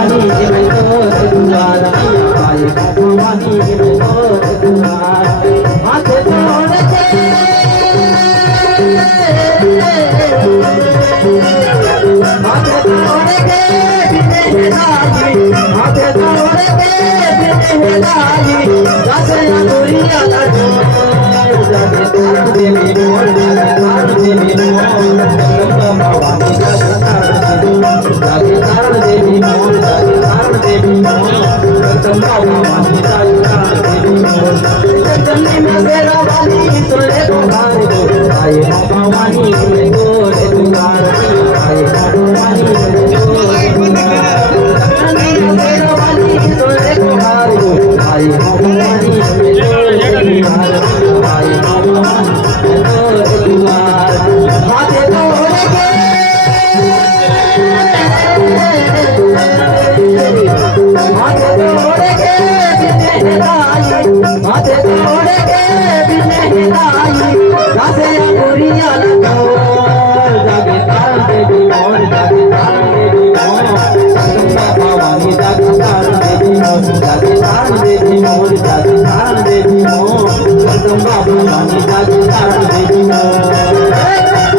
भवानी मैं तोर दुआर आए भवानी मैं तोर दुआर हाथ जोड़ के हाथ जोड़ के बिने लागी हाथ जोड़ के बिने लागी दासे गोरिया लगो जागे तार देवी मोर जागे तार देवी मोर भवानी जागे तार देवी मोर जागे तार देवी मोर भवानी जागे तार देवी मोर जन्नी में तेरा वाली तोरे को भार दो आए भवानी में गोरे दुआर आए भवानी में गोरे दुआर जन्नी में तेरा वाली तोरे को भार दो आए भवानी में गोरे दुआर आए भवानी में गोरे दुआर हाथ जोड़ के हाथ जोड़ के बिने लाई हाथ जोड़ के बिने लाई दासे गोरिया लगो जागे तार देवी मोर जागे तार देवी मोर भवानी जागे तार देवी मोर जागे तार देवी मोर जागे तार देवी मोर भवानी जागे तार देवी मोर भवानी जागे तार देवी मोर